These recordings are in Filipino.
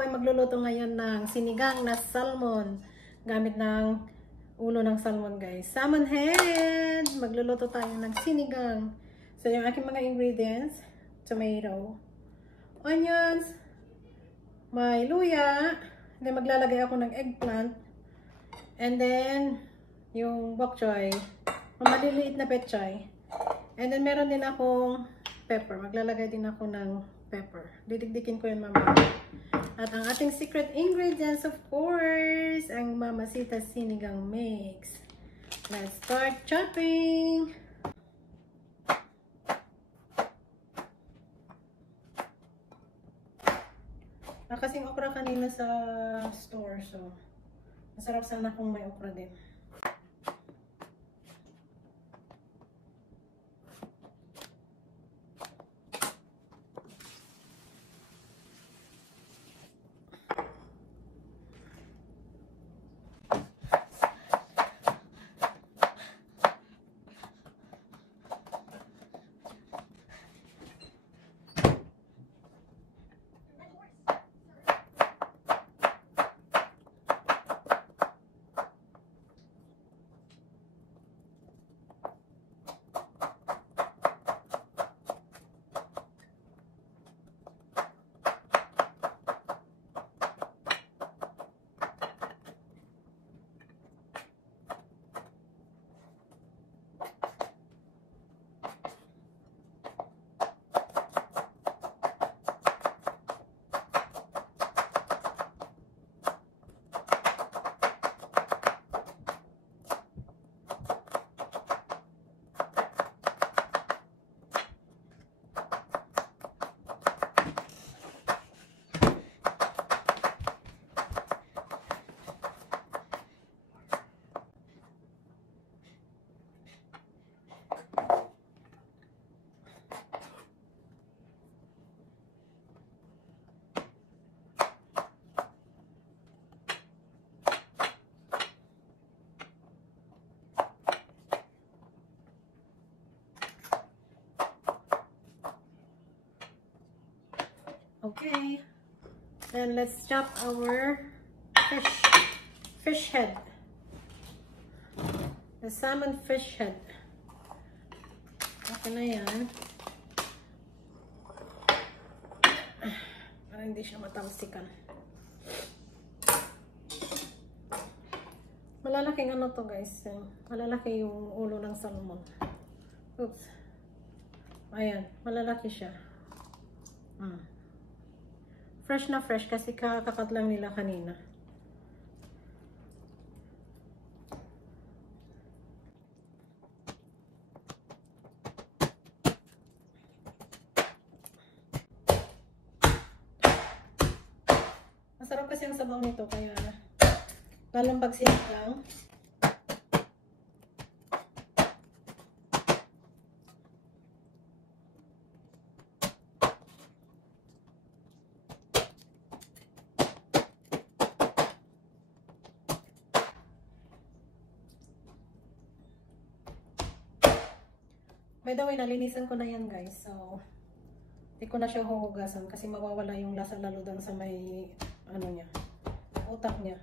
Ako ay magluluto ngayon ng sinigang na salmon. Gamit ng ulo ng salmon, guys. Salmon head! Magluluto tayo ng sinigang. So, yung aking mga ingredients. Tomato. Onions. May luya. Then, maglalagay ako ng eggplant. And then, yung bok choy. Maliliit na pechay. And then, meron din akong pepper. Maglalagay din ako ng pepper. Didikdikin ko yan mamaya. At ang ating secret ingredients, of course, ang Mamacita Sinigang Mix. Let's start chopping! Nakasing okra kanina sa store, so masarap sana kung may okra din. Okay, then let's chop our fish head. The salmon fish head. Okay na yan. Para hindi siya matalsikan. Malalaking ano to, guys. Malalaki yung ulo ng salmon. Oops. Ayan, malalaki siya. Fresh na fresh kasi kakakat lang nila kanina. Masarap kasi ang sabaw nito kaya lalong pagsinig lang. By the way, nalinisan ko na yan, guys. So, hindi ko na siya huhugasan kasi mawawala yung lasa lalo doon sa may, ano niya, utak niya.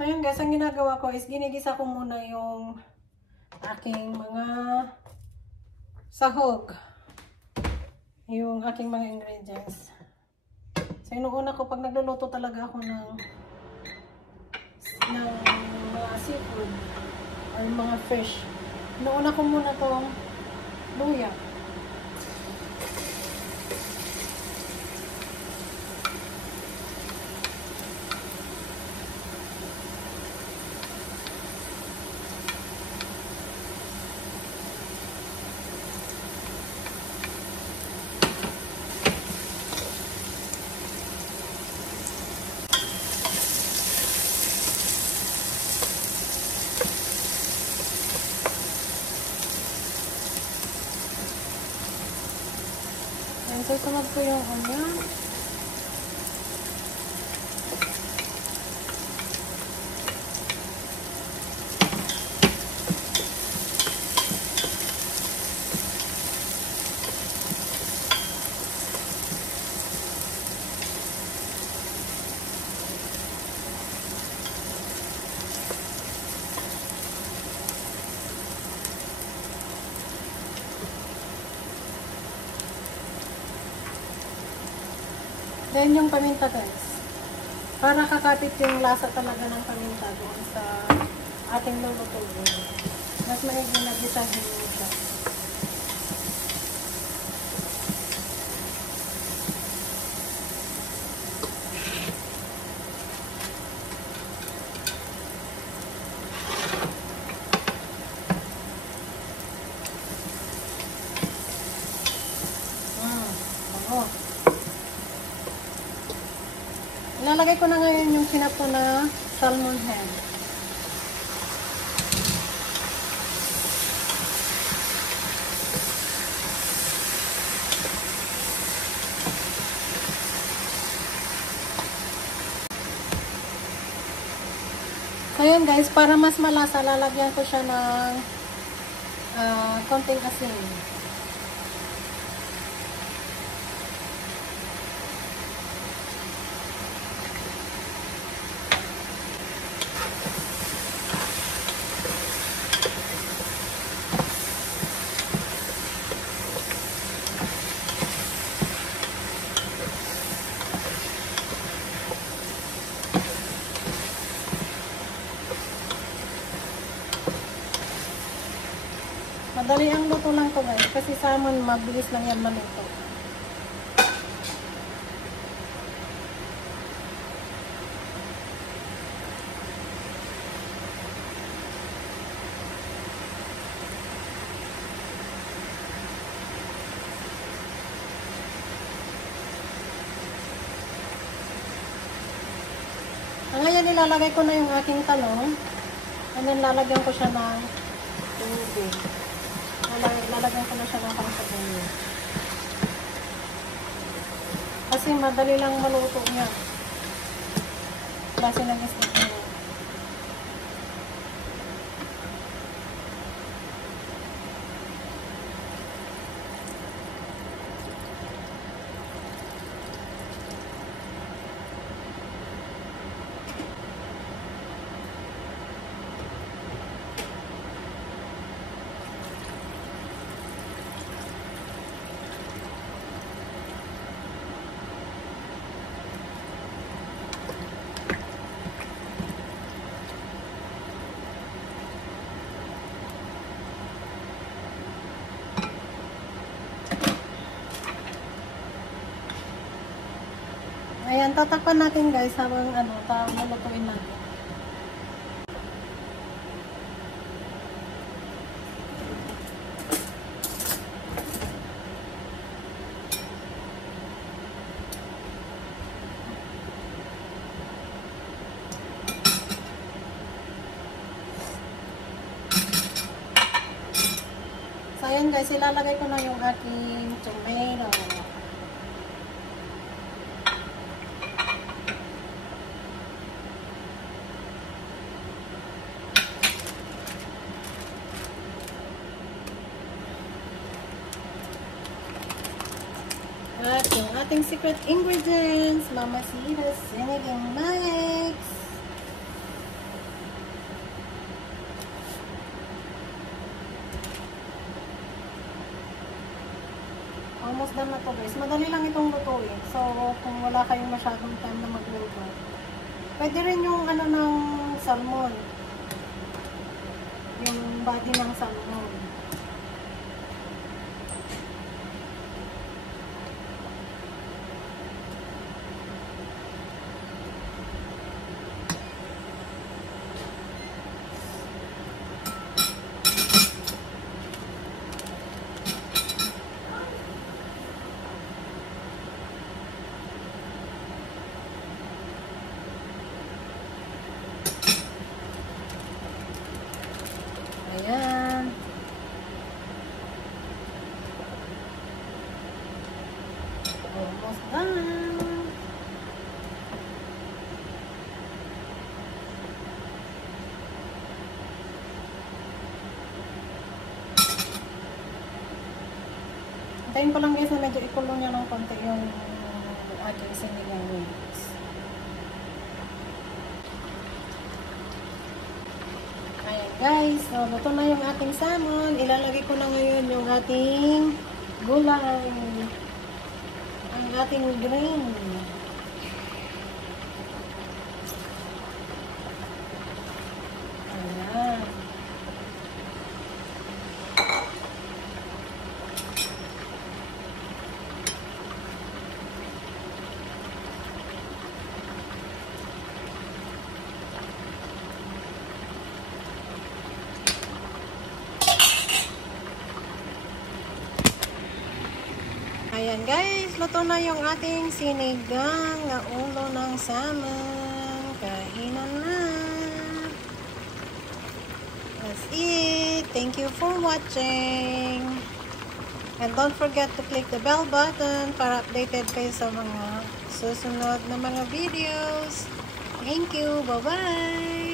So yun guys, ang ginagawa ko is ginigisa ko muna yung aking mga sahog. Yung aking mga ingredients. So inuuna ko pag nagluluto talaga ako ng mga seafood or mga fish. Inuuna ko muna tong luya. And susunod ko yung onion. Then yung paminta guys. Para kakapit yung lasa talaga ng paminta doon sa ating lulutuin. Mas maigi na gisahin mo siya. Ilalagay ko na ngayon yung sinapo na salmon head. So yun guys, para mas malasa, lalagyan ko siya ng konting asin. Madali ang luto lang to guys, kasi salmon mabilis lang yan maluto. Ngayon nilalagay ko na yung aking talong, and then lalagyan ko siya ng tubig. Lalagyan ko na siya ng pangsabaw. Kasi madali lang maluto niya. Klase ng isda niya. Ayan, tatakpan natin guys habang lulutuin natin. So ayan guys, ilalagay ko na yung aking tomato. At yung ating secret ingredients, Mamacita's Sinigang Mix. Almost done na to guys. Madali lang itong lutuin. So, kung wala kayong masyadong time na magluto, pwede rin yung ng salmon. Yung body ng salmon. Ayan. Almost done. Hintayin ko lang guys na medyo ikulong niya ng konti yung ating sinigang wings. Ayan guys, so luto na yung ating salmon. Ilalagay ko na ngayon yung ating gulay. Ang ating green. Ayan. Ayan guys, luto na yung ating sinigang na ulo ng salmon. Kainan na. That's it. Thank you for watching. And don't forget to click the bell button para updated kayo sa mga susunod na mga videos. Thank you. Bye-bye.